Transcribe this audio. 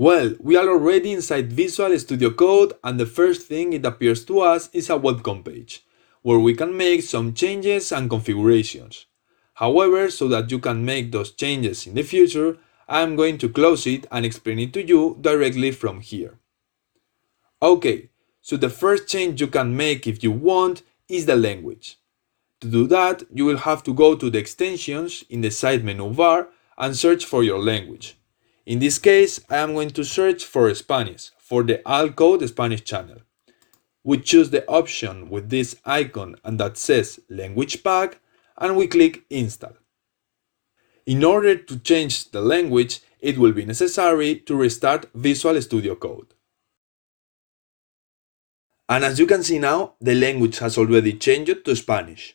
Well, we are already inside Visual Studio Code, and the first thing it appears to us is a welcome page, where we can make some changes and configurations. However, so that you can make those changes in the future, I am going to close it and explain it to you directly from here. Okay, so the first change you can make if you want is the language. To do that, you will have to go to the extensions in the side menu bar and search for your language. In this case, I am going to search for Spanish for the All Code Spanish channel. We choose the option with this icon and that says Language Pack, and we click Install. In order to change the language, it will be necessary to restart Visual Studio Code. And as you can see now, the language has already changed to Spanish.